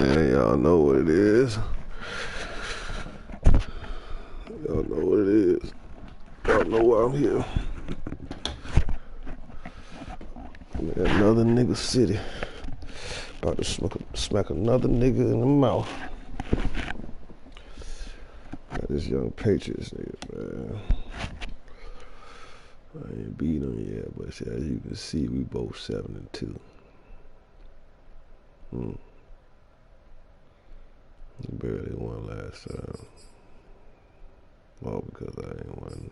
Man, y'all know what it is. Y'all know what it is. Y'all know why I'm here. I'm in another nigga city. About to smack another nigga in the mouth. Got this young Patriots nigga, man. I ain't beat him yet, but as you can see, we both 7-2. We barely won last time. All because I ain't won.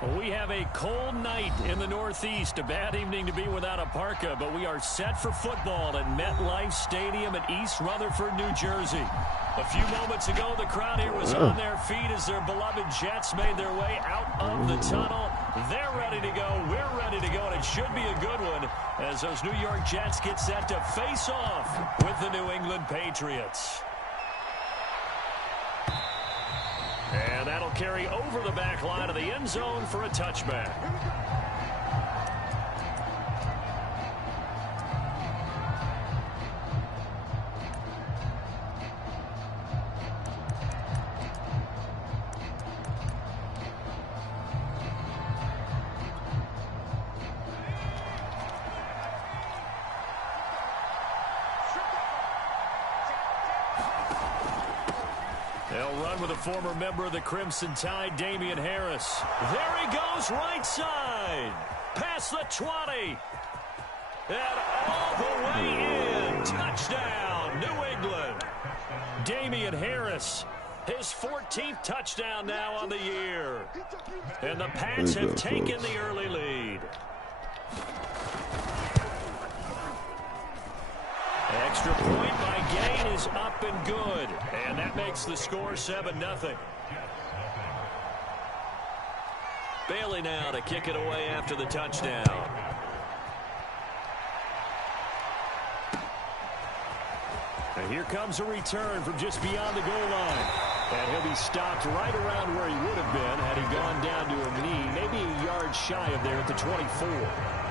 We have a cold night in the Northeast. A bad evening to be without a parka, but we are set for football at MetLife Stadium in East Rutherford, New Jersey. A few moments ago, the crowd here was on their feet as their beloved Jets made their way out of the tunnel. They're ready to go. We're ready to go, and it should be a good one as those New York Jets get set to face off with the New England Patriots. And that'll carry over the back line of the end zone for a touchback. They'll run with a former member of the Crimson Tide, Damien Harris. There he goes, right side. Past the 20. And all the way in. Touchdown, New England. Damien Harris, his 14th touchdown now on the year. And the Pats have taken the early lead. Extra point by Gain is up and good. And that makes the score 7-0. Bailey now to kick it away after the touchdown. And here comes a return from just beyond the goal line. And he'll be stopped right around where he would have been had he gone down to a knee, maybe a yard shy of there at the 24.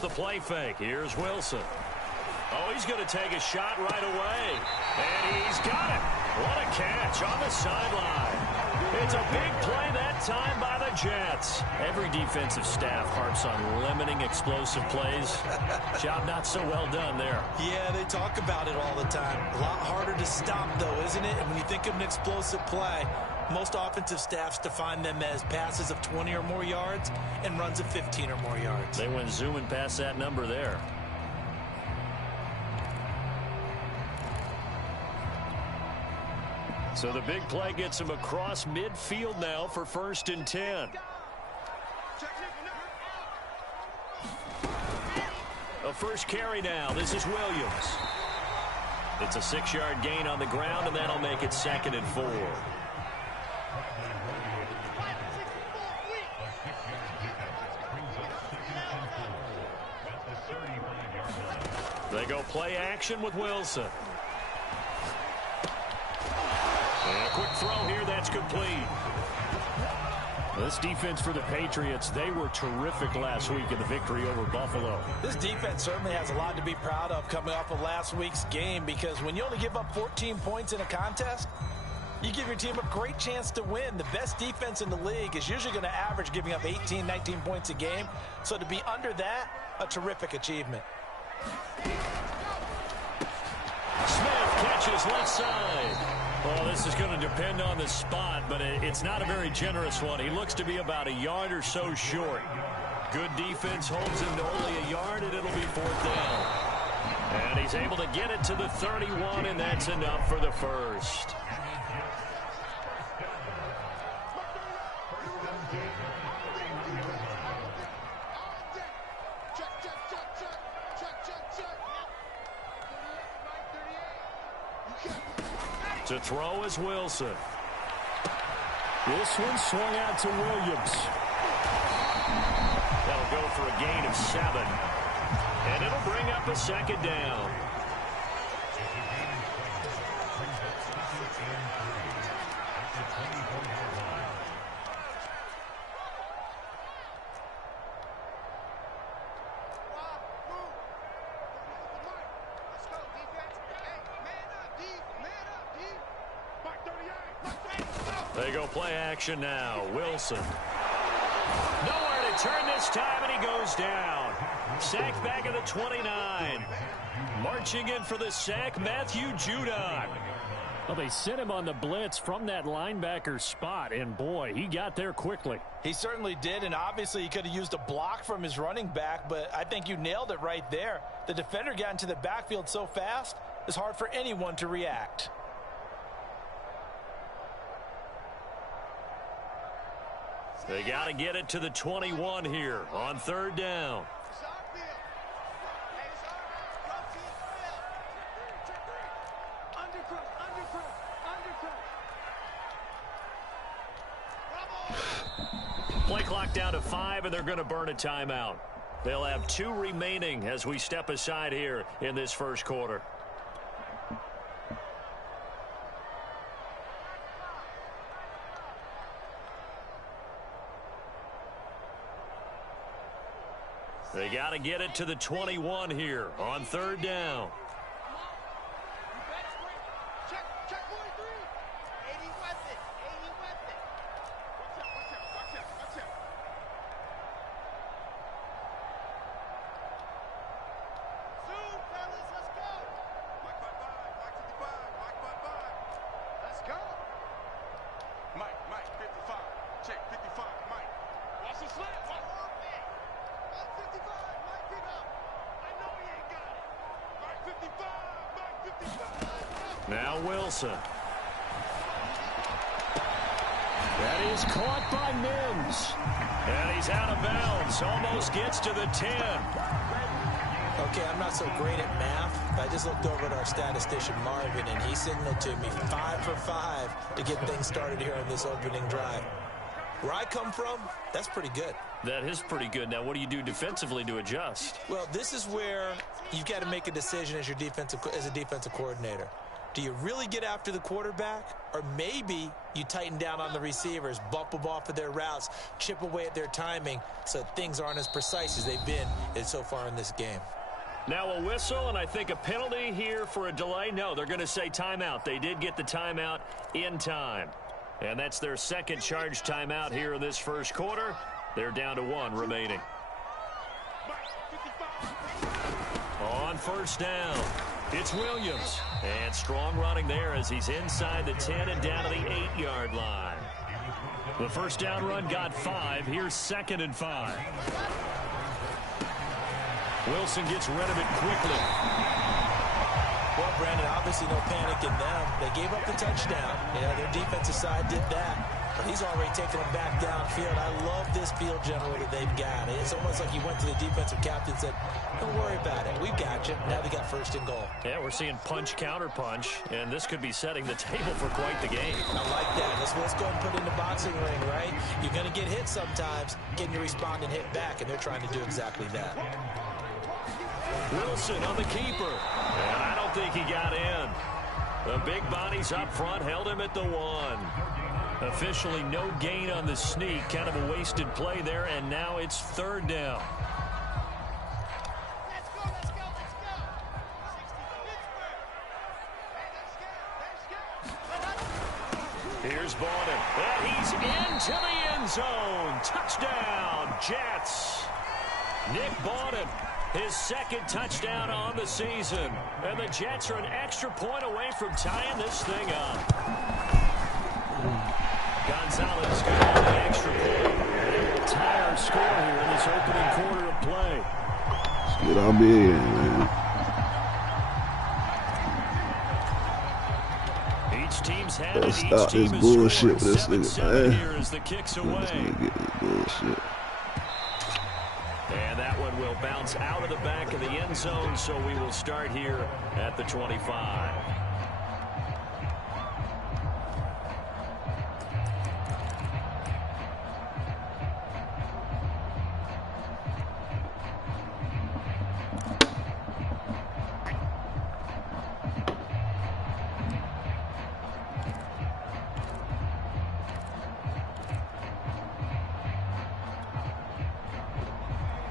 The play fake. Here's Wilson. Oh, he's going to take a shot right away. And he's got it. What a catch on the sideline. It's a big play that time by the Jets. Every defensive staff harps on limiting explosive plays. Job not so well done there. Yeah, they talk about it all the time. A lot harder to stop, though, isn't it? And when you think of an explosive play, most offensive staffs define them as passes of 20 or more yards and runs of 15 or more yards. They went zooming past that number there. So the big play gets him across midfield now for 1st and 10. A first carry now. This is Williams. It's a 6-yard gain on the ground, and that'll make it 2nd and 4. They go play action with Wilson. And a quick throw here, that's complete. This defense for the Patriots, they were terrific last week in the victory over Buffalo. This defense certainly has a lot to be proud of coming off of last week's game, because when you only give up 14 points in a contest, you give your team a great chance to win. The best defense in the league is usually going to average giving up 18, 19 points a game. So to be under that, a terrific achievement. Smith catches left side. Well, this is going to depend on the spot, but it's not a very generous one. He looks to be about a yard or so short. Good defense holds him to only a yard, and it'll be 4th down. And he's able to get it to the 31, and that's enough for the first. To throw is Wilson. This one swung out to Williams. That'll go for a gain of 7. And it'll bring up a 2nd down. They go play action now. Wilson. Nowhere to turn this time, and he goes down. Sacked back at the 29. Marching in for the sack, Matthew Judon. Well, they sent him on the blitz from that linebacker spot, and boy, he got there quickly. He certainly did, and obviously he could have used a block from his running back, but I think you nailed it right there. The defender got into the backfield so fast, it's hard for anyone to react. They got to get it to the 21 here on third down. Play clock down to 5, and they're going to burn a timeout. They'll have 2 remaining as we step aside here in this first quarter. They got to get it to the 21 here on third down. Now Wilson. That is caught by Mims. And he's out of bounds. Almost gets to the 10. Okay, I'm not so great at math. I just looked over at our statistician, Marvin, and he signaled to me 5 for 5 to get things started here on this opening drive. Where I come from, that's pretty good. That is pretty good. Now, what do you do defensively to adjust? Well, this is where you've got to make a decision as a defensive coordinator. Do you really get after the quarterback? Or maybe you tighten down on the receivers, bump them off of their routes, chip away at their timing so things aren't as precise as they've been so far in this game. Now a whistle, and I think a penalty here for a delay. No, they're going to say timeout. They did get the timeout in time. And that's their second charge timeout here in this first quarter. They're down to 1 remaining. On first down, it's Williams. And strong running there as he's inside the 10 and down to the 8-yard line. The first down run got 5. Here's 2nd and 5. Wilson gets rid of it quickly. Well, Brandon, obviously no panic in them. They gave up the touchdown. Yeah, their defensive side did that. But he's already taken them back downfield. I love this field general that they've got. It's almost like he went to the defensive captain and said, don't worry about it. We've got you. Now they got 1st and goal. Yeah, we're seeing punch, counter punch, and this could be setting the table for quite the game. I like that. Let's go and put in the boxing ring, right? You're going to get hit sometimes. Getting to respond and hit back, and they're trying to do exactly that. Wilson on the keeper. And I don't think he got in. The big bodies up front held him at the 1. Officially no gain on the sneak. Kind of a wasted play there, and now it's 3rd down. Here's Baldwin. And he's into the end zone. Touchdown, Jets. Nick Baldwin, his 2nd touchdown on the season. And the Jets are an extra point away from tying this thing up. Gonzalez got on the extra point. They will tie our score here in this opening quarter of play. Let's get our big in, man. Each team's had it. Each Stop team this is bullshit scoring. with this 7-7 nigga, man. here as the kick's away. Let's get this bullshit. And that one will bounce out of the back of the end zone, so we will start here at the 25.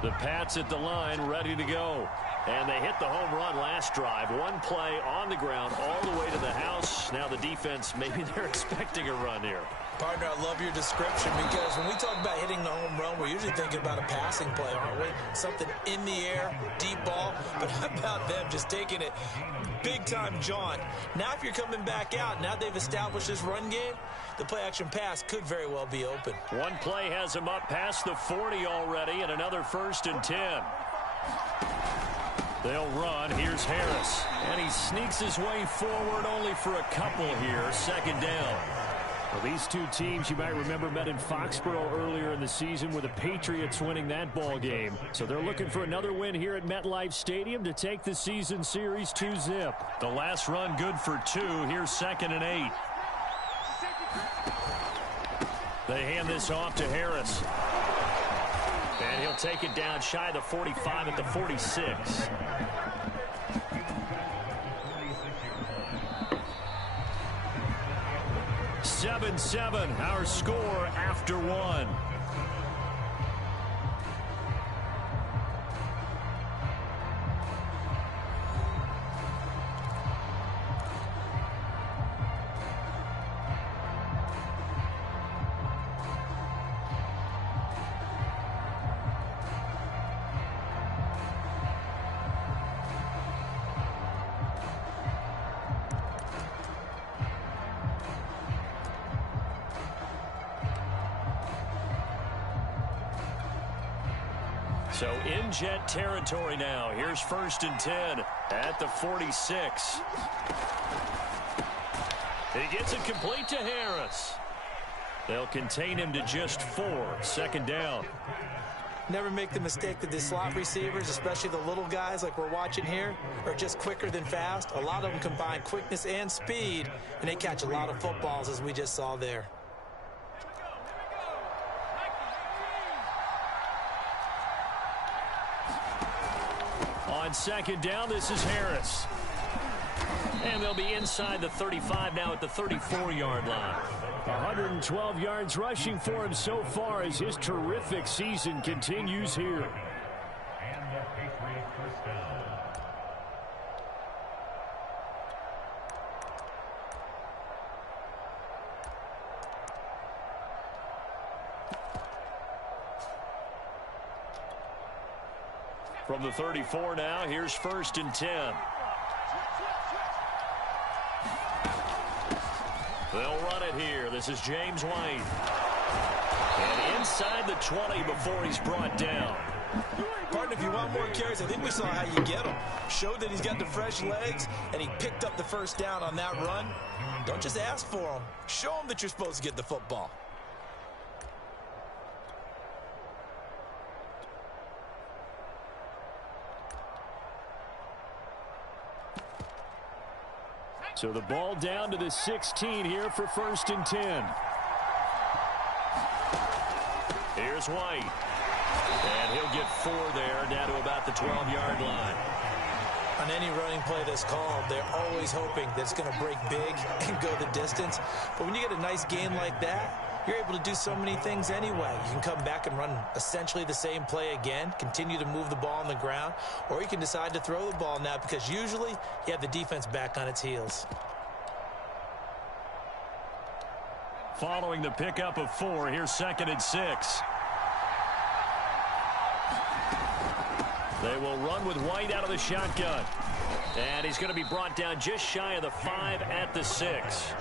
The Pats at the line, ready to go. And they hit the home run last drive. One play on the ground all the way to the house. Now the defense, maybe they're expecting a run here. Partner, I love your description because when we talk about hitting the home run, we're usually thinking about a passing play, aren't we? Something in the air, deep ball. But how about them just taking it big-time jaunt? Now if you're coming back out, now they've established this run game, the play-action pass could very well be open. One play has him up past the 40 already, and another 1st and 10. They'll run. Here's Harris. And he sneaks his way forward only for a couple here. 2nd down. Well, these two teams, you might remember, met in Foxborough earlier in the season with the Patriots winning that ball game. So they're looking for another win here at MetLife Stadium to take the season series 2-zip. The last run good for 2. Here's 2nd and 8. They hand this off to Harris. And he'll take it down shy of the 45 at the 46. Seven, our score after 1. So in Jet territory now. Here's 1st and 10 at the 46. He gets it complete to Harris. They'll contain him to just 4. 2nd down. Never make the mistake that the slot receivers, especially the little guys like we're watching here, are just quicker than fast. A lot of them combine quickness and speed, and they catch a lot of footballs, as we just saw there. On 2nd down, this is Harris. And they'll be inside the 35 now at the 34-yard line. 112 yards rushing for him so far as his terrific season continues here. From the 34 now, here's 1st and 10. They'll run it here. This is James White. And inside the 20 before he's brought down. Partner, if you want more carries, I think we saw how you get him. Showed that he's got the fresh legs, and he picked up the 1st down on that run. Don't just ask for him. Show him that you're supposed to get the football. So the ball down to the 16 here for 1st and 10. Here's White. And he'll get 4 there, down to about the 12-yard line. On any running play that's called, they're always hoping that it's going to break big and go the distance. But when you get a nice gain like that, you're able to do so many things anyway. You can come back and run essentially the same play again, continue to move the ball on the ground, or you can decide to throw the ball now because usually you have the defense back on its heels. Following the pickup of 4, here's 2nd and 6. They will run with White out of the shotgun. And he's going to be brought down just shy of the 5 at the 6.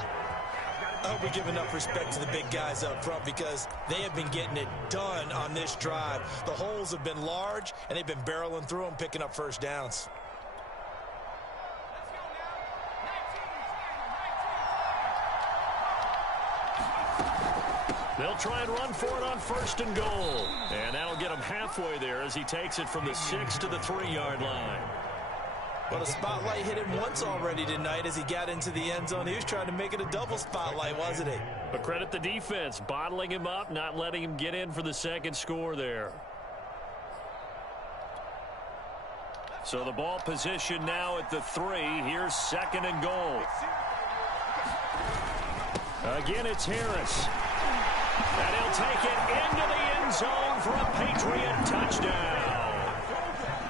I hope we give enough respect to the big guys up front because they have been getting it done on this drive. The holes have been large, and they've been barreling through them, picking up 1st downs. They'll try and run for it on 1st and goal. And that'll get him halfway there as he takes it from the 6 to the 3-yard line. Well, the spotlight hit him once already tonight as he got into the end zone. He was trying to make it a double spotlight, wasn't he? But credit the defense, bottling him up, not letting him get in for the 2nd score there. So the ball position now at the 3. Here's 2nd and goal. Again, it's Harris. And he'll take it into the end zone for a Patriot touchdown.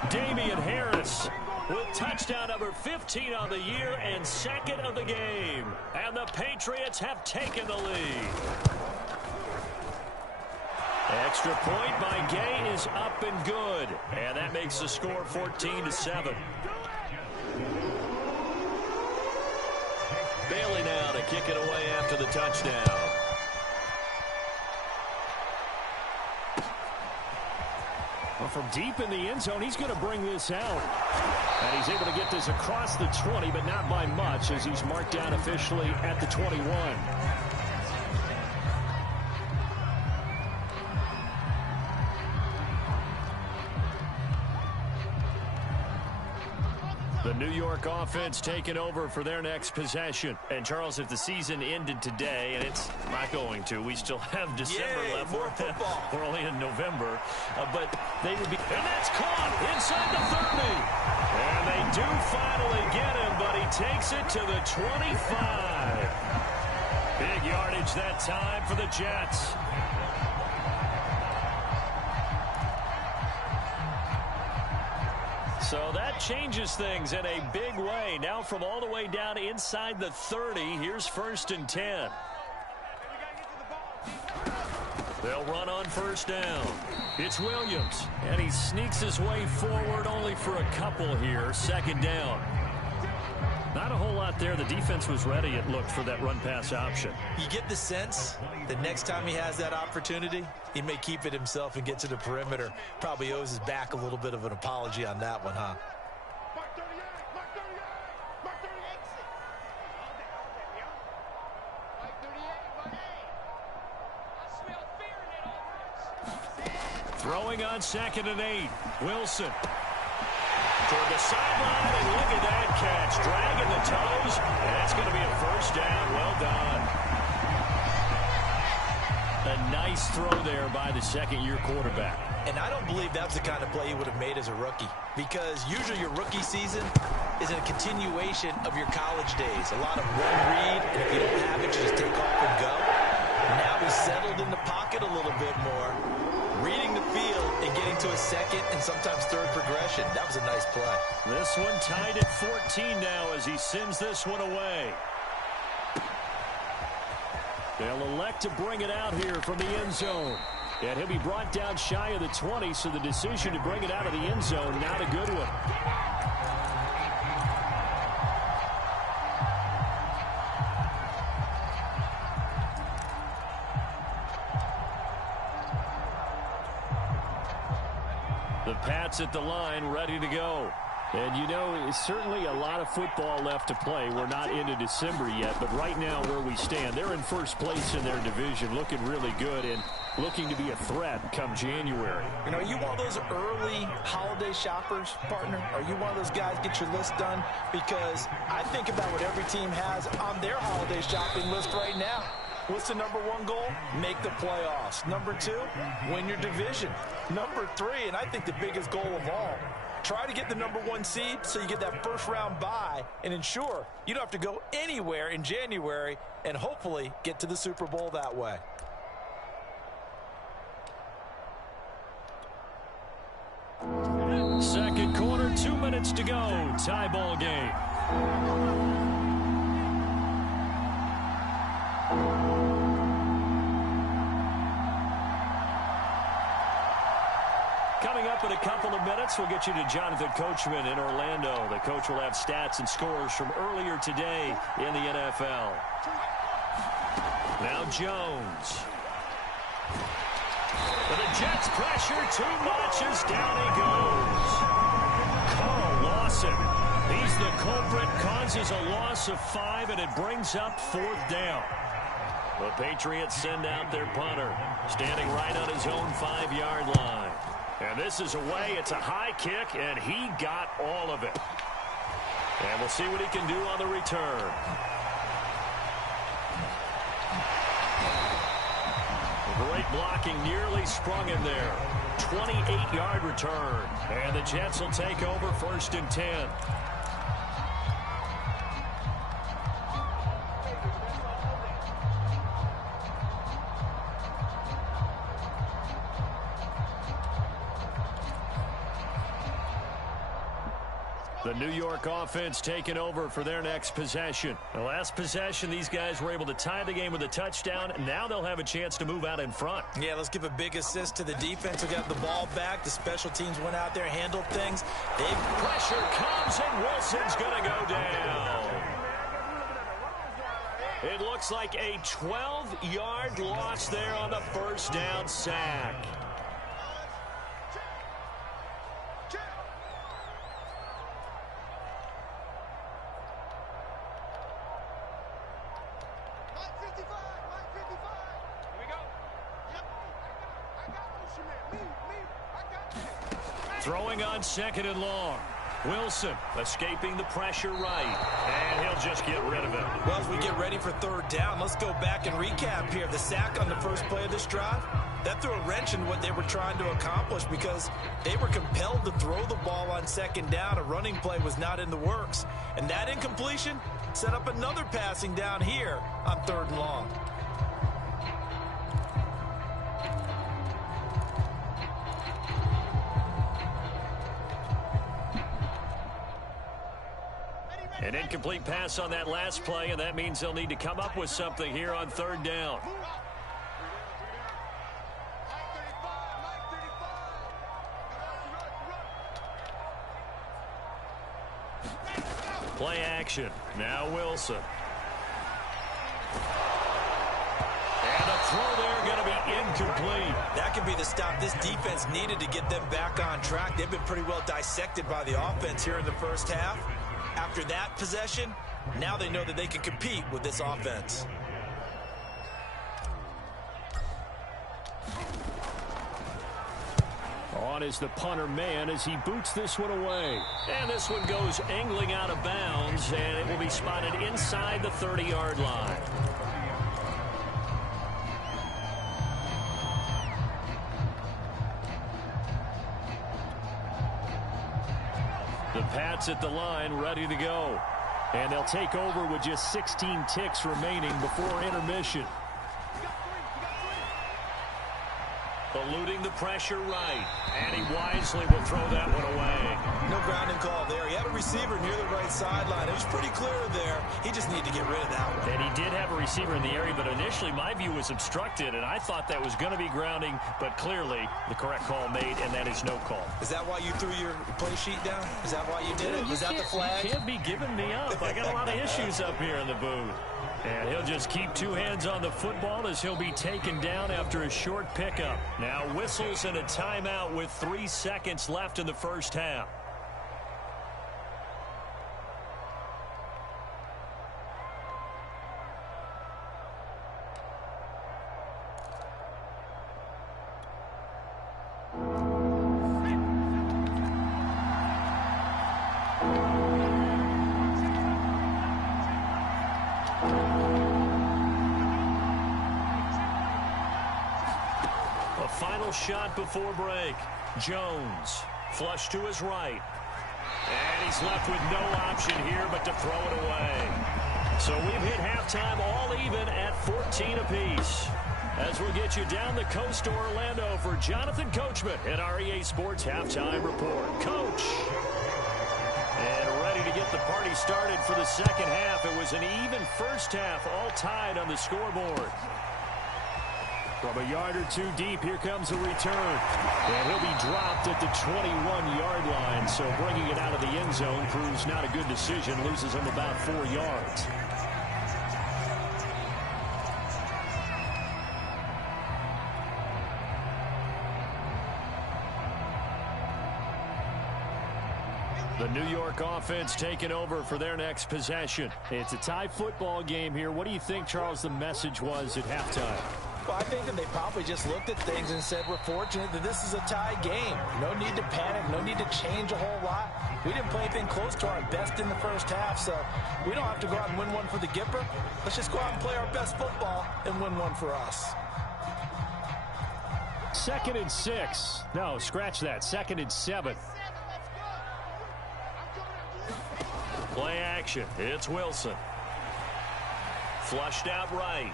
Damian Harris with touchdown number 15 on the year and second of the game. And the Patriots have taken the lead. Extra point by Gay is up and good. And that makes the score 14-7. Bailey now to kick it away after the touchdown. Well, from deep in the end zone, he's going to bring this out. And he's able to get this across the 20, but not by much, as he's marked down officially at the 21. The New York offense taking over for their next possession. And, Charles, if the season ended today, and it's not going to, we still have December left. More football. We're only in November. But they would be... And that's caught inside the 30. And they do finally get him, but he takes it to the 25. Big yardage that time for the Jets. So that changes things in a big way. Now from all the way down inside the 30, here's 1st and 10. They'll run on first down. It's Williams, and he sneaks his way forward only for a couple here. 2nd down. Not a whole lot there. The defense was ready, it looked, for that run-pass option. You get the sense that next time he has that opportunity, he may keep it himself and get to the perimeter. Probably owes his back a little bit of an apology on that one, huh? Throwing on 2nd and 8. Wilson. Toward the sideline, and look at that catch. Dragging the toes, and that's going to be a 1st down. Well done. A nice throw there by the 2nd-year quarterback. And I don't believe that's the kind of play he would have made as a rookie, because usually your rookie season is a continuation of your college days. A lot of one read, and if you don't have it, you just take off and go. Now he's settled in the pocket a little bit more, reading the field and getting to a 2nd and sometimes 3rd progression. That was a nice play. This one tied at 14 now as he sends this one away. They'll elect to bring it out here from the end zone. And he'll be brought down shy of the 20, so the decision to bring it out of the end zone, not a good one. The Pats at the line, ready to go. And, you know, it's certainly a lot of football left to play. We're not into December yet, but right now where we stand, they're in 1st place in their division, looking really good and looking to be a threat come January. You know, are you one of those early holiday shoppers, partner? Are you one of those guys get your list done? Because I think about what every team has on their holiday shopping list right now. What's the number 1 goal? Make the playoffs. Number 2, win your division. Number 3, and I think the biggest goal of all, try to get the number 1 seed so you get that 1st round bye and ensure you don't have to go anywhere in January and hopefully get to the Super Bowl that way. Second quarter, 2 minutes to go. Tie ball game. Coming up in a couple of minutes, we'll get you to Jonathan Coachman in Orlando. The coach will have stats and scores from earlier today in the NFL. Now Jones. But the Jets pressure too much as down he goes. Carl Lawson. He's the culprit, causes a loss of 5, and it brings up 4th down. The Patriots send out their punter, standing right on his own 5-yard line. And this is away. It's a high kick, and he got all of it. And we'll see what he can do on the return. Great blocking, nearly sprung him there. 28-yard return. And the Jets will take over 1st and 10. The New York offense taking over for their next possession. The last possession, these guys were able to tie the game with a touchdown. Now they'll have a chance to move out in front. Yeah, let's give a big assist to the defense who got the ball back. The special teams went out there, handled things. Pressure comes, and Wilson's going to go down. It looks like a 12-yard loss there on the first down sack. Throwing on 2nd and long. Wilson escaping the pressure right. And he'll just get rid of it. Well, as we get ready for 3rd down, let's go back and recap here. The sack on the first play of this drive, that threw a wrench in what they were trying to accomplish because they were compelled to throw the ball on 2nd down. A running play was not in the works. And that incompletion set up another passing down here on 3rd and long. An incomplete pass on that last play, and that means they'll need to come up with something here on 3rd down. Play action. Now Wilson. And a throw there going to be incomplete. That could be the stop this defense needed to get them back on track. They've been pretty well dissected by the offense here in the first half. After that possession, now they know that they can compete with this offense. On is the punter man as he boots this one away. And this one goes angling out of bounds, and it will be spotted inside the 30-yard line. The Pats at the line, ready to go. And they'll take over with just 16 ticks remaining before intermission. Eluding the pressure right. And he wisely will throw that one away. No grounding call there. He had a receiver near the right sideline. It was pretty clear there. He just needed to get rid of that one. And he did have a receiver in the area, but initially my view was obstructed, and I thought that was going to be grounding, but clearly the correct call made, and that is no call. Is that why you threw your play sheet down? Is that why you did it? Was that the flag? You can't be giving me up. I got a lot of issues up here in the booth. And he'll just keep 2 hands on the football as he'll be taken down after a short pickup. Now whistles and a timeout with 3 seconds left in the first half. Final shot before break. Jones flush to his right. And he's left with no option here but to throw it away. So we've hit halftime all even at 14 apiece. As we'll get you down the coast to Orlando for Jonathan Coachman at our EA Sports Halftime Report. Coach. And ready to get the party started for the second half. It was an even first half, all tied on the scoreboard. From a yard or two deep, here comes a return. And he'll be dropped at the 21-yard line. So bringing it out of the end zone proves not a good decision. Loses him about 4 yards. The New York offense taking over for their next possession. It's a tie football game here. What do you think, Charles, the message was at halftime? Well, I think that they probably just looked at things and said, we're fortunate that this is a tie game. No need to panic. No need to change a whole lot. We didn't play anything close to our best in the first half, so we don't have to go out and win one for the Gipper. Let's just go out and play our best football and win one for us. 2nd and 6. No, scratch that. 2nd and 7. Play action. It's Wilson. Flushed out right.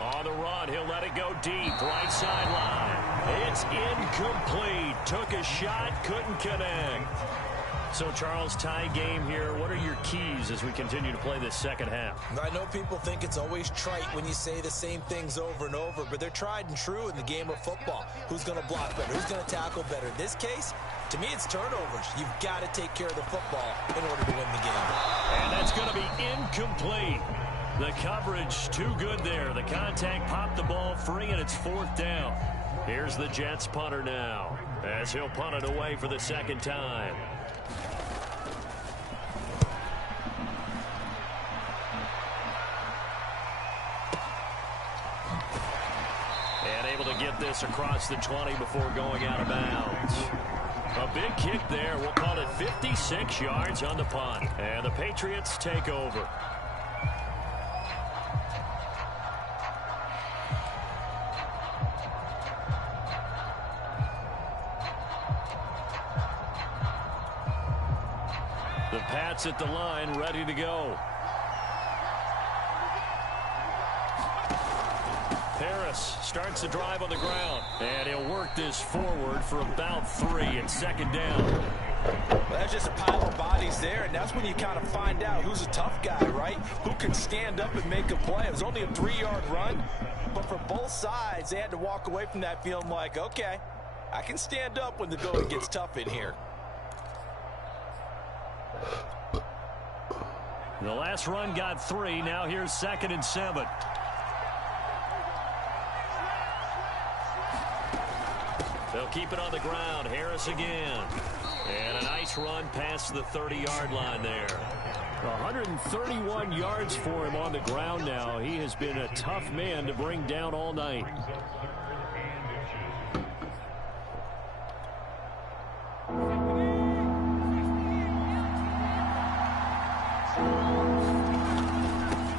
On the run, he'll let it go deep. Right sideline. It's incomplete. Took a shot, couldn't connect. So, Charles, tie game here. What are your keys as we continue to play this second half? I know people think it's always trite when you say the same things over and over, but they're tried and true in the game of football. Who's going to block better? Who's going to tackle better? In this case, to me, it's turnovers. You've got to take care of the football in order to win the game. And that's going to be incomplete. The coverage too good there. The contact popped the ball free, and it's 4th down. Here's the Jets punter now, as he'll punt it away for the second time. And able to get this across the 20 before going out of bounds. A big kick there. We'll call it 56 yards on the punt. And the Patriots take over. The Pats at the line, ready to go. Harris starts the drive on the ground, and he'll work this forward for about 3 and 2nd down. Well, that's just a pile of bodies there, and that's when you kind of find out who's a tough guy, right? Who can stand up and make a play. It was only a 3-yard run, but for both sides, they had to walk away from that feeling like, okay, I can stand up when the going gets tough in here. The last run got 3. Now here's 2nd and 7. They'll keep it on the ground. Harris again. And a nice run past the 30-yard line there. 131 yards for him on the ground now. He has been a tough man to bring down all night.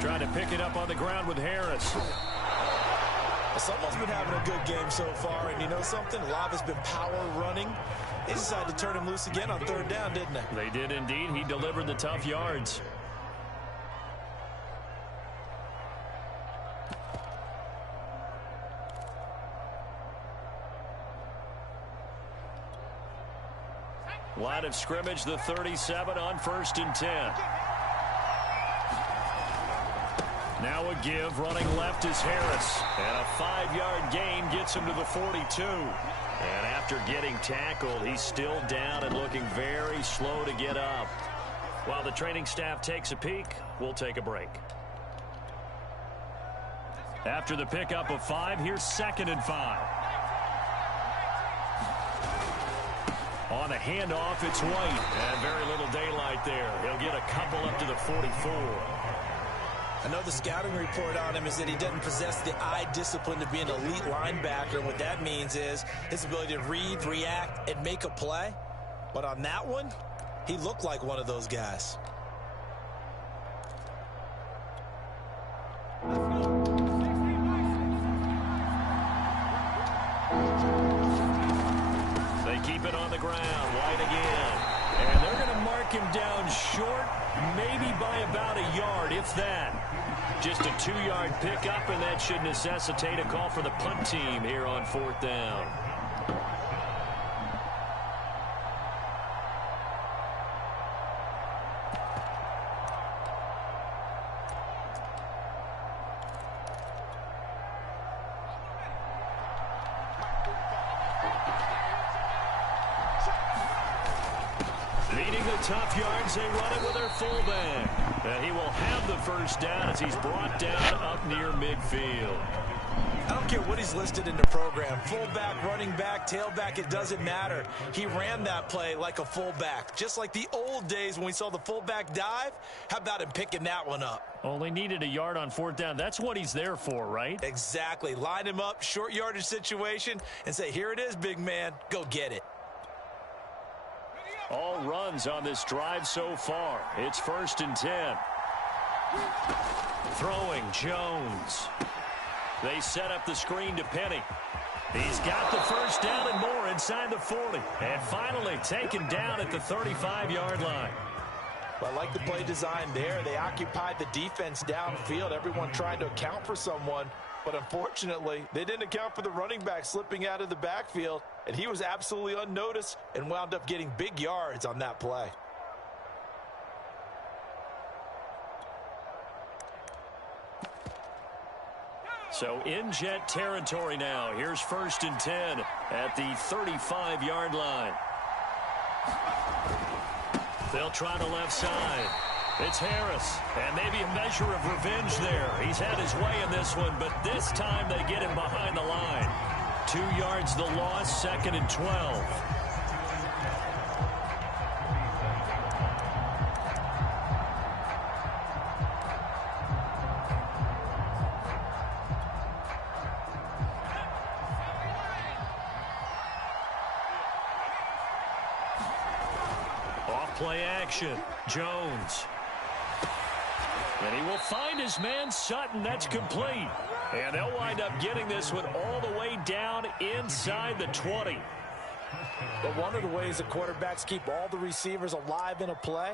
Trying to pick it up on the ground with Harris. Someone's been having a good game so far, and you know something? A lot has been power running. They decided to turn him loose again on 3rd down, didn't they? They did indeed. He delivered the tough yards. Line of scrimmage, the 37 on 1st and 10. Now a give, running left is Harris. And a 5-yard gain gets him to the 42. And after getting tackled, he's still down and looking very slow to get up. While the training staff takes a peek, we'll take a break. After the pickup of 5, here's 2nd and 5. On the handoff, it's White. And very little daylight there. He'll get a couple up to the 44. I know the scouting report on him is that he doesn't possess the eye discipline to be an elite linebacker. What that means is his ability to read, react, and make a play. But on that one, he looked like one of those guys. They keep it on the ground. White again. And they're going to mark him down short, maybe by about a yard, if that. Just a 2-yard pickup, and that should necessitate a call for the punt team here on 4th down. Leading the tough yards, they run it with their fullback. And he will have the 1st down as he's brought down up near midfield. I don't care what he's listed in the program. Fullback, running back, tailback, it doesn't matter. He ran that play like a fullback. Just like the old days when we saw the fullback dive. How about him picking that one up? Only needed a yard on 4th down. That's what he's there for, right? Exactly. Line him up, short yardage situation, and say, here it is, big man. Go get it. All runs on this drive so far. It's 1st and 10. Throwing Jones. They set up the screen to Penny. He's got the 1st down and more inside the 40. And finally taken down at the 35-yard line. Well, I like the play design there. They occupied the defense downfield, everyone trying to account for someone. But unfortunately, they didn't account for the running back slipping out of the backfield, and he was absolutely unnoticed and wound up getting big yards on that play. So in Jet territory now. Here's 1st and 10 at the 35-yard line. They'll try the left side. It's Harris, and maybe a measure of revenge there. He's had his way in this one, but this time they get him behind the line. 2 yards the loss, 2nd and 12. Off play action, Jones. And he will find his man Sutton. That's complete. And they'll wind up getting this one all the way down inside the 20. But one of the ways the quarterbacks keep all the receivers alive in a play,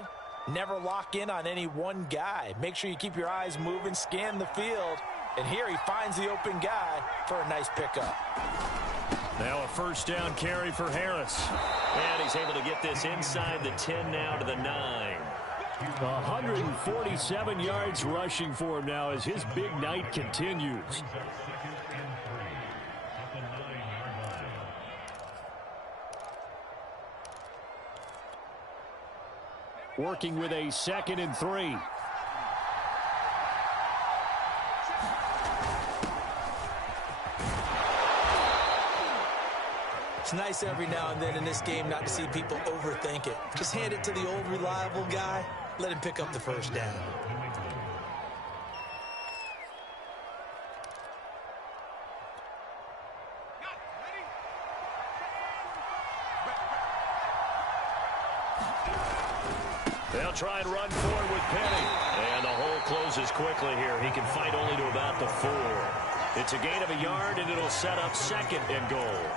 never lock in on any one guy. Make sure you keep your eyes moving, scan the field. And here he finds the open guy for a nice pickup. Now a 1st down carry for Harris. And he's able to get this inside the 10 now to the 9. 147 yards rushing for him now as his big night continues. Working with a 2nd and 3. It's nice every now and then in this game not to see people overthink it. Just hand it to the old reliable guy. Let him pick up the 1st down. They'll try and run forward with Penny. And the hole closes quickly here. He can fight only to about the 4. It's a gain of a yard, and it'll set up 2nd and goal.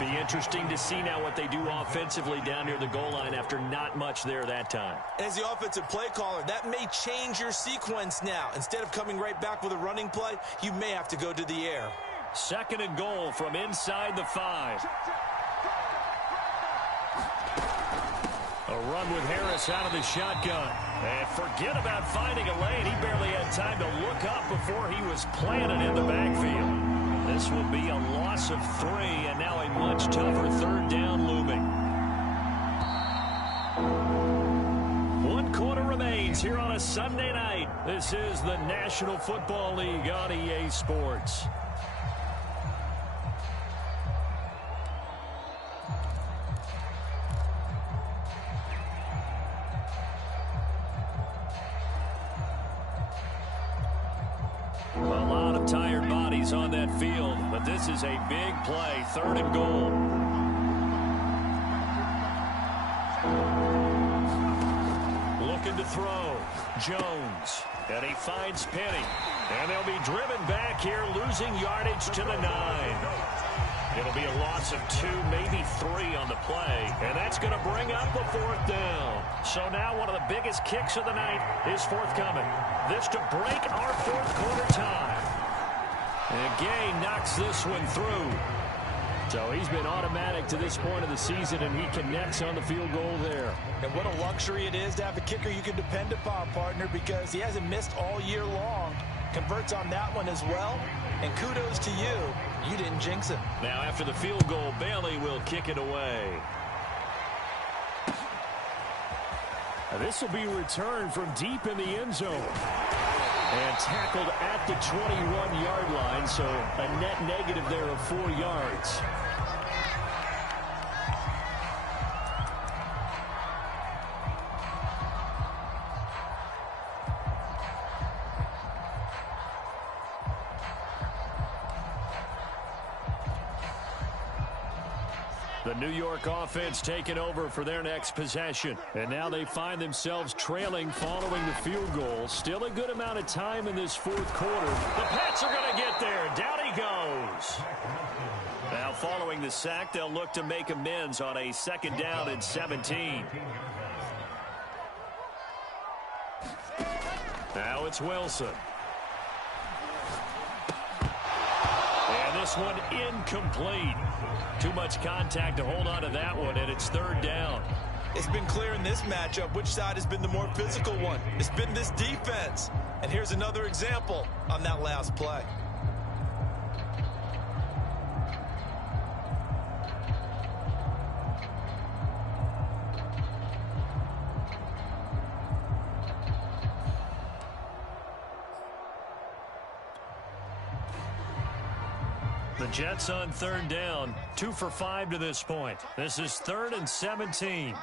Be interesting to see now what they do offensively down near the goal line after not much there that time. As the offensive play caller, that may change your sequence now. Instead of coming right back with a running play, you may have to go to the air. 2nd and goal from inside the 5. A run with Harris out of the shotgun. And forget about finding a lane. He barely had time to look up before he was planted in the backfield. This will be a loss of 3, and now a much tougher 3rd down looming. 1 quarter remains here on a Sunday night. This is the National Football League on EA Sports. Tired bodies on that field, but this is a big play. 3rd and goal. Looking to throw. Jones. And he finds Penny. And they'll be driven back here, losing yardage to the 9. It'll be a loss of 2, maybe 3 on the play. And that's going to bring up a 4th down. So now one of the biggest kicks of the night is forthcoming. This to break our 4th quarter tie. And Gay knocks this one through. So he's been automatic to this point of the season, and he connects on the field goal there. And what a luxury it is to have a kicker you can depend upon, partner, because he hasn't missed all year long. Converts on that one as well. And kudos to you. You didn't jinx him. Now after the field goal, Bailey will kick it away. Now this will be returned from deep in the end zone. And tackled at the 21-yard line, so a net negative there of 4 yards. The New York offense taking over for their next possession. And now they find themselves trailing following the field goal. Still a good amount of time in this 4th quarter. The Pats are going to get there. Down he goes. Now following the sack, they'll look to make amends on a 2nd down and 17. Now it's Wilson. And this one incomplete. Too much contact to hold on to that one, and it's 3rd down. It's been clear in this matchup which side has been the more physical one. It's been this defense. And here's another example on that last play. The Jets on third down, 2 for 5 to this point. This is 3rd and 17.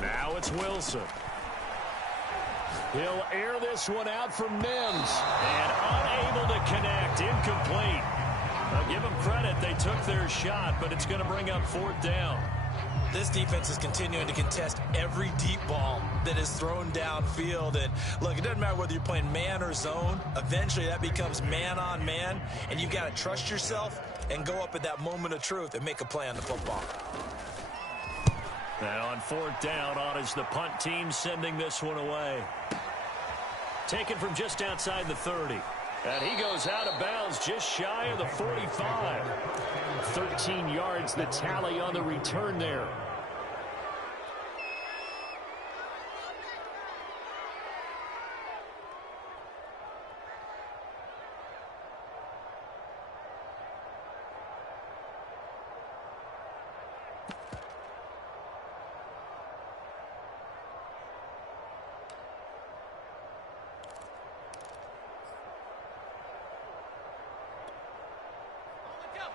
Now it's Wilson. He'll air this one out for Mims. And unable to connect. Incomplete. I'll give them credit. They took their shot, but it's going to bring up 4th down. This defense is continuing to contest every deep ball that is thrown downfield. And look, it doesn't matter whether you're playing man or zone. Eventually that becomes man on man. And you've got to trust yourself and go up at that moment of truth and make a play on the football. And on 4th down, on is the punt team sending this one away. Taken from just outside the 30. And he goes out of bounds just shy of the 45. 13 yards the tally on the return there.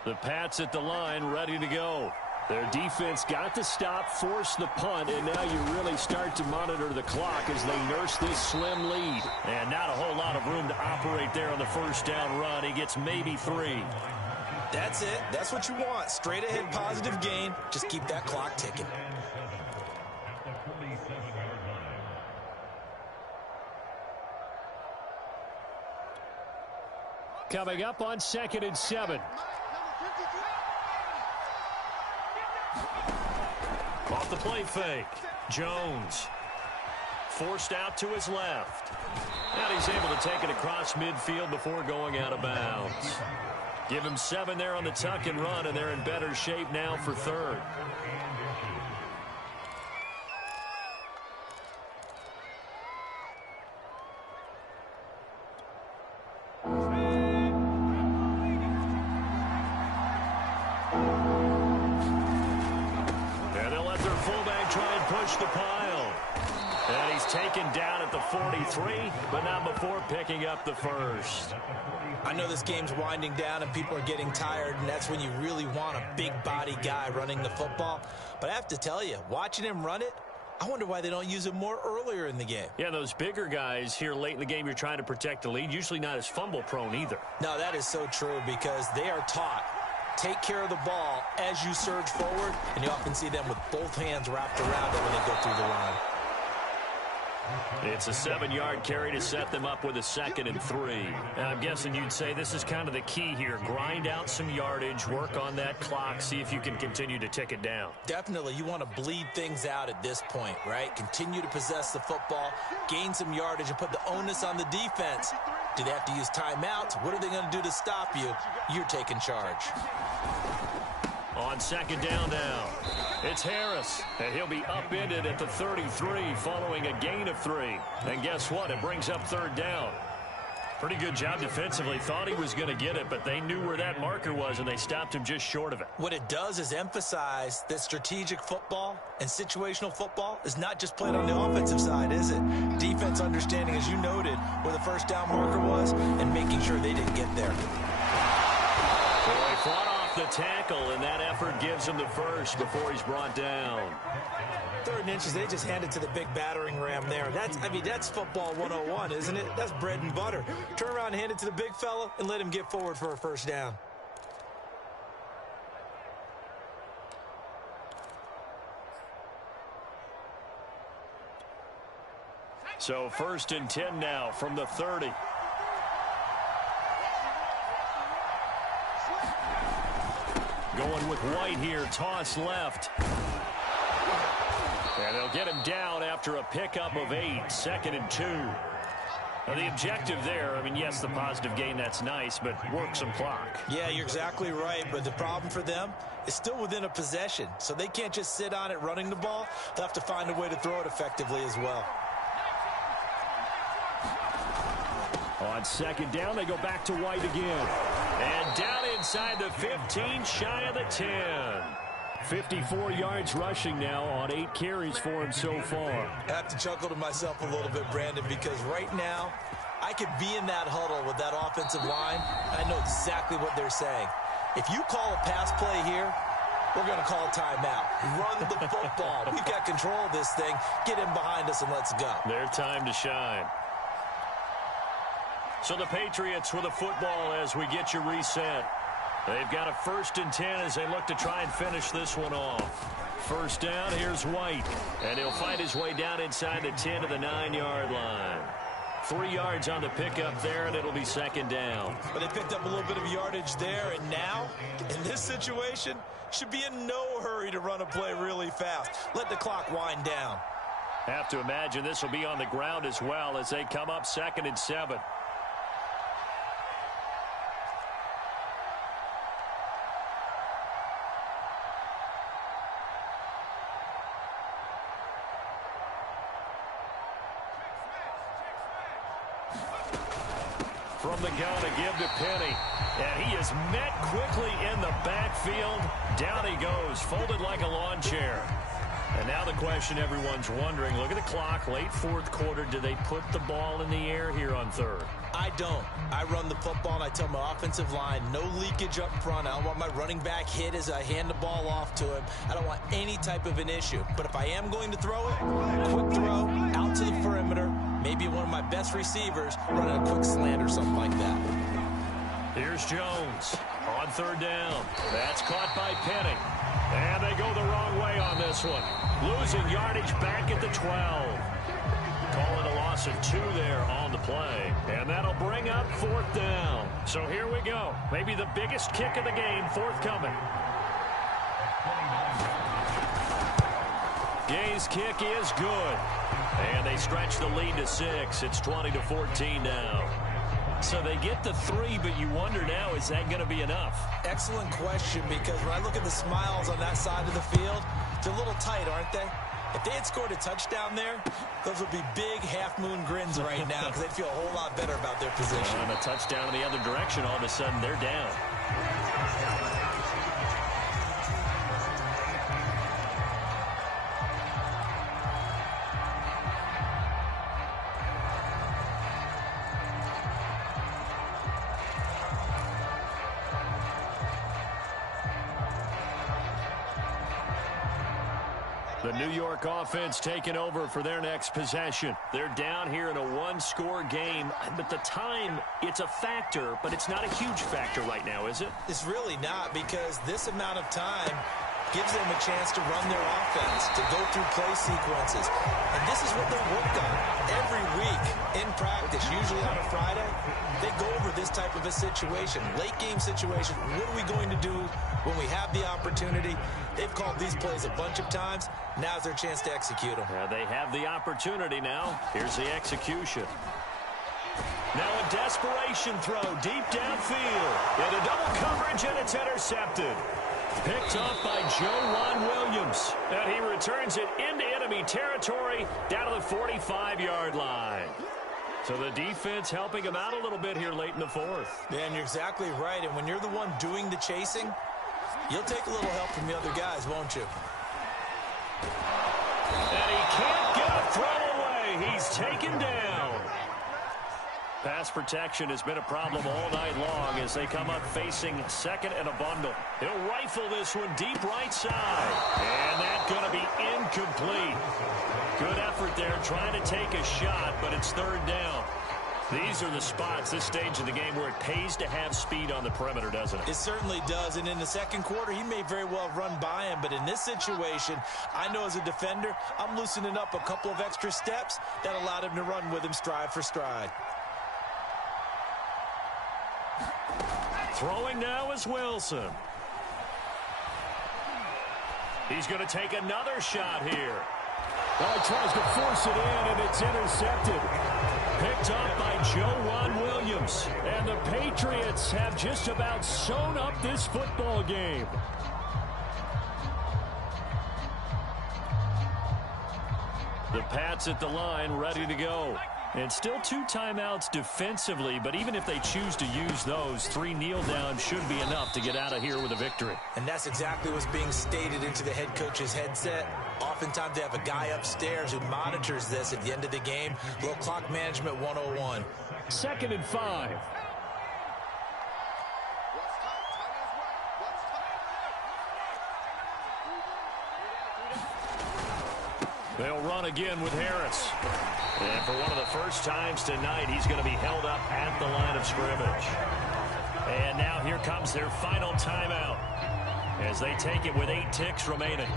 The Pats at the line, ready to go. Their defense got the stop, forced the punt, and now you really start to monitor the clock as they nurse this slim lead. And not a whole lot of room to operate there on the first down run. He gets maybe 3. That's it. That's what you want. Straight ahead positive gain. Just keep that clock ticking. Coming up on 2nd and 7. Off the play fake. Jones. Forced out to his left. And he's able to take it across midfield before going out of bounds. Give him 7 there on the tuck and run, and they're in better shape now for 3rd. The pile. And he's taken down at the 43, but not before picking up the first. I know this game's winding down and people are getting tired, and that's when you really want a big body guy running the football. But I have to tell you, watching him run it, I wonder why they don't use him more earlier in the game. Yeah, those bigger guys here late in the game, you're trying to protect the lead, usually not as fumble prone either. No, that is so true because they are taught. Take care of the ball as you surge forward, and you often see them with both hands wrapped around it when they go through the line. It's a 7-yard carry to set them up with a 2nd and 3. And I'm guessing you'd say this is kind of the key here. Grind out some yardage, work on that clock, see if you can continue to tick it down. Definitely. You want to bleed things out at this point, right? Continue to possess the football, gain some yardage, and put the onus on the defense. Do they have to use timeouts? What are they going to do to stop you? You're taking charge. On 2nd down now, it's Harris, and he'll be upended at the 33 following a gain of 3. And guess what? It brings up 3rd down. Pretty good job defensively. Thought he was going to get it, but they knew where that marker was, and they stopped him just short of it. What it does is emphasize that strategic football and situational football is not just played on the offensive side, is it? Defense understanding, as you noted, where the first down marker was and making sure they didn't get there. So he fought off the tackle, and that effort gives him the first before he's brought down. 3rd and inches, they just hand it to the big battering ram there. That's football 101, isn't it? That's bread and butter. Turn around and hand it to the big fella and let him get forward for a first down. So 1st and 10 now from the 30. Going with White here, toss left. And they'll get him down after a pickup of 8, 2nd and 2. Now the objective there, I mean, yes, the positive gain, that's nice, but work some clock. Yeah, you're exactly right, but the problem for them is still within a possession, so they can't just sit on it running the ball. They'll have to find a way to throw it effectively as well. On 2nd down, they go back to White again. And down inside the 15, shy of the 10. 54 yards rushing now on 8 carries for him so far. I have to chuckle to myself a little bit, Brandon, because right now I could be in that huddle with that offensive line. I know exactly what they're saying. If you call a pass play here, we're going to call a timeout. Run the football. We've got control of this thing. Get in behind us and let's go. Their time to shine. So the Patriots with a football as we get you reset. They've got a 1st and 10 as they look to try and finish this one off. First down, here's White. And he'll fight his way down inside the 10 to the 9-yard line. 3 yards on the pickup there, and it'll be 2nd down. But they picked up a little bit of yardage there, and now, in this situation, should be in no hurry to run a play really fast. Let the clock wind down. Have to imagine this will be on the ground as well as they come up 2nd and 7. From the gun to give to Penny. And he is met quickly in the backfield. Down he goes, folded like a lawn chair. And now the question everyone's wondering, look at the clock, late 4th quarter. Do they put the ball in the air here on 3rd? I don't. I run the football, and I tell my offensive line, no leakage up front. I don't want my running back hit as I hand the ball off to him. I don't want any type of an issue. But if I am going to throw it, quick throw, out to the perimeter, maybe one of my best receivers running a quick slant or something like that. Here's Jones on 3rd down. That's caught by Penny. And they go the wrong way on this one. Losing yardage back at the 12. Calling a loss of 2 there on the play. And that'll bring up 4th down. So here we go. Maybe the biggest kick of the game forthcoming. Gay's kick is good. And they stretch the lead to 6. It's 20-14 now. So they get the 3, but you wonder now, is that going to be enough? Excellent question, because when I look at the smiles on that side of the field, they're a little tight, aren't they? If they had scored a touchdown there, those would be big half-moon grins right now because they'd feel a whole lot better about their position. On a touchdown in the other direction, all of a sudden they're down. The New York offense taking over for their next possession. They're down here in a 1-score game, but the time, it's a factor, but it's not a huge factor right now, is it? It's really not, because this amount of time gives them a chance to run their offense, to go through play sequences. And this is what they work on every week in practice, usually on a Friday. They go over this type of a situation, late game situation. What are we going to do when we have the opportunity? They've called these plays a bunch of times. Now's their chance to execute them. They have the opportunity now. Here's the execution. Now a desperation throw deep downfield. Into double coverage, and it's intercepted. Picked off by Joe Williams. And he returns it into enemy territory down to the 45-yard line. So the defense helping him out a little bit here late in the 4th. Yeah, and you're exactly right. And when you're the one doing the chasing, you'll take a little help from the other guys, won't you? And he can't get a throw away. He's taken down. Pass protection has been a problem all night long as they come up facing 2nd and a bundle. He'll rifle this one deep right side. And that's going to be incomplete. Good effort there trying to take a shot, but it's 3rd down. These are the spots, this stage of the game, where it pays to have speed on the perimeter, doesn't it? It certainly does, and in the 2nd quarter, he may very well have run by him, but in this situation, I know as a defender, I'm loosening up a couple of extra steps that allowed him to run with him stride for stride. Throwing now is Wilson. He's going to take another shot here. Well, he tries to force it in, and it's intercepted. Picked up by Joe Williams. And the Patriots have just about sewn up this football game. The Pats at the line, ready to go. And still 2 timeouts defensively, but even if they choose to use those, 3 kneel downs should be enough to get out of here with a victory. And that's exactly what's being stated into the head coach's headset. Oftentimes they have a guy upstairs who monitors this at the end of the game. Little clock management 101. 2nd and 5. They'll run again with Harris. And for one of the first times tonight, he's going to be held up at the line of scrimmage. And now here comes their final timeout as they take it with 8 ticks remaining.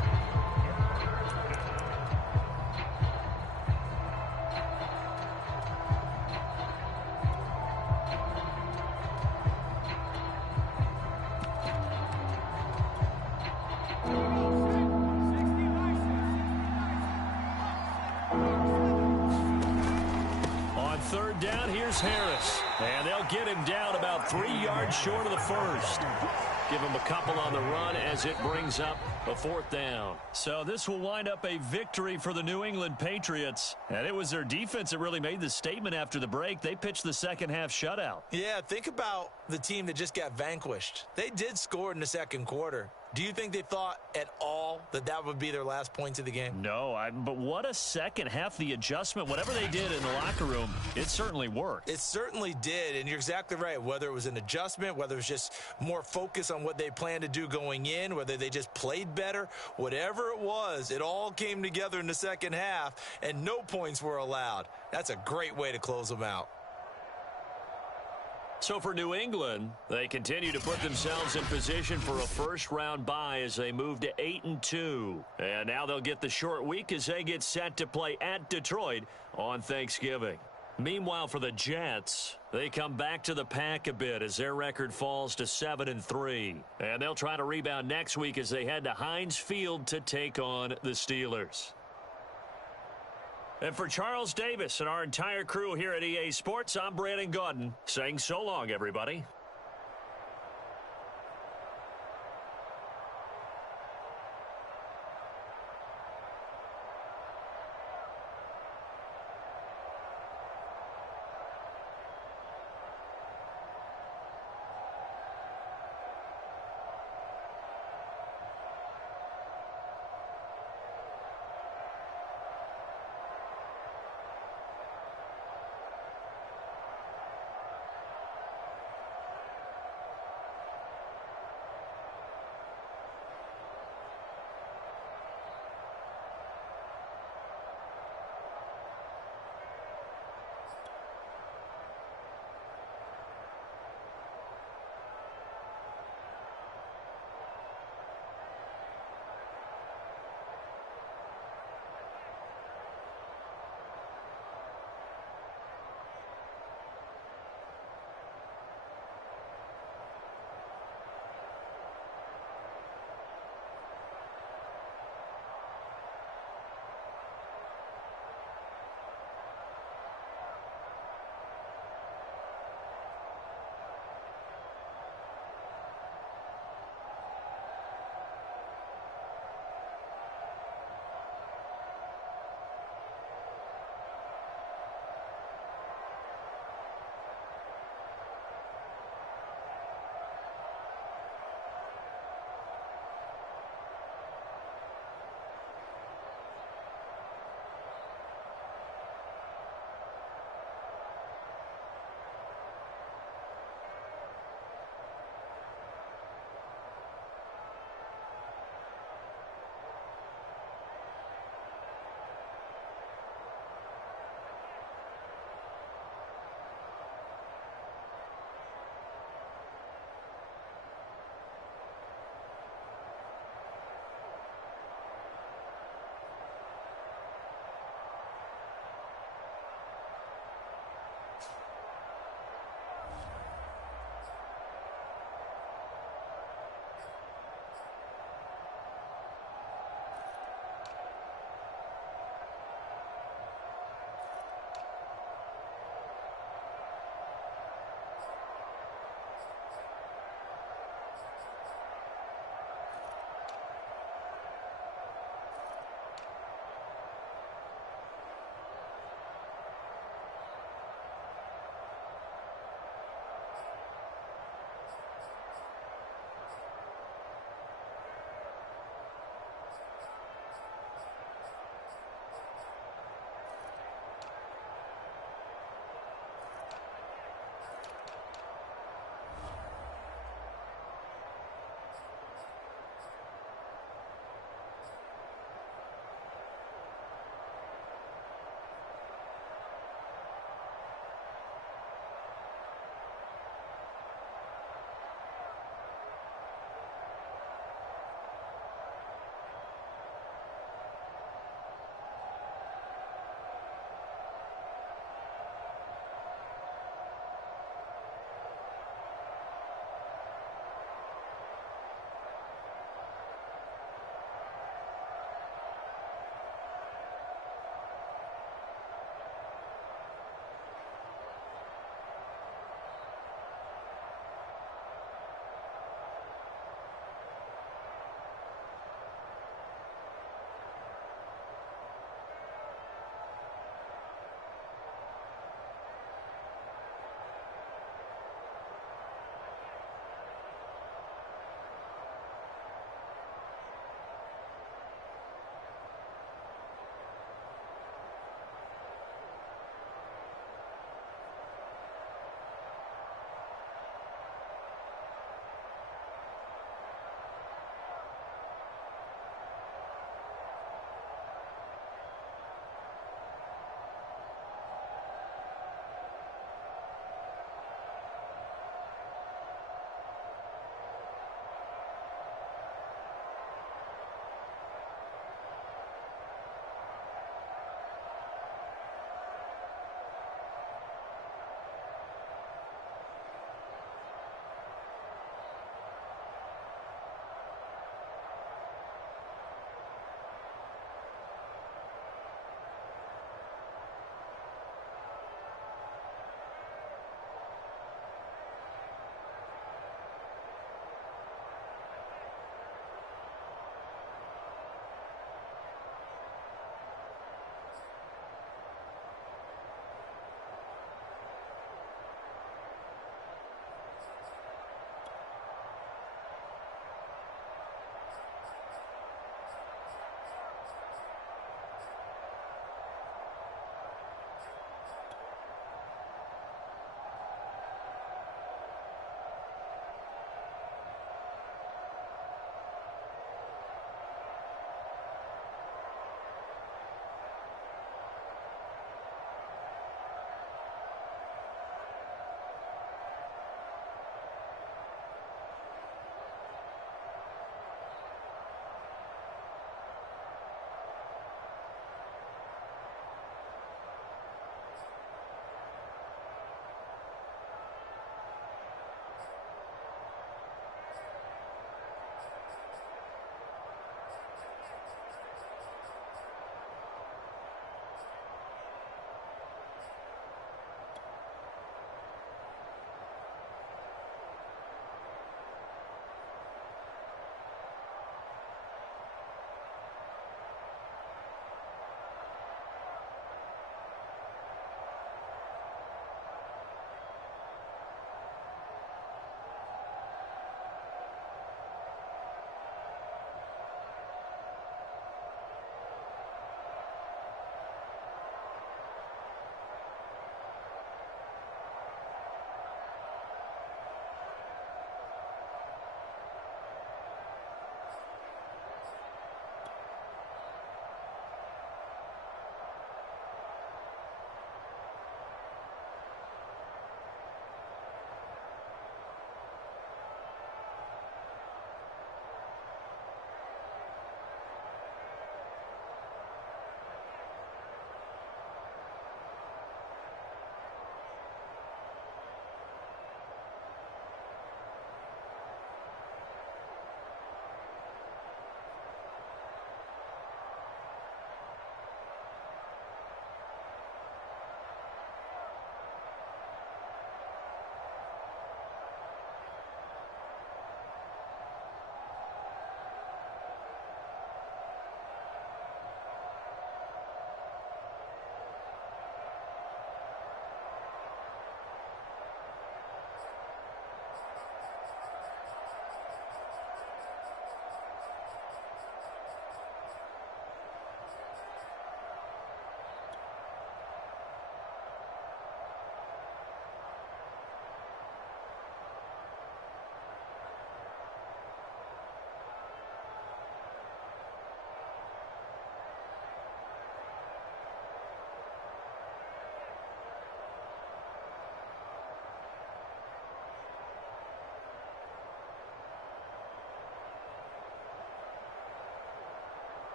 Down, here's Harris. And they'll get him down about 3 yards short of the first. Give him a couple on the run as it brings up a 4th down. So this will wind up a victory for the New England Patriots. And it was their defense that really made the statement after the break. They pitched the second half shutout. Yeah, think about the team that just got vanquished. They did score in the second quarter. Do you think they thought at all that that would be their last points of the game? No, but what a second half. The adjustment, whatever they did in the locker room, it certainly worked. It certainly did, and you're exactly right. Whether it was an adjustment, whether it was just more focus on what they planned to do going in, whether they just played better, whatever it was, it all came together in the second half, and no points were allowed. That's a great way to close them out. So for New England, they continue to put themselves in position for a first-round bye as they move to 8-2. And now they'll get the short week as they get set to play at Detroit on Thanksgiving. Meanwhile, for the Jets, they come back to the pack a bit as their record falls to 7-3. And they'll try to rebound next week as they head to Heinz Field to take on the Steelers. And for Charles Davis and our entire crew here at EA Sports, I'm Brandon Gaudin saying so long, everybody.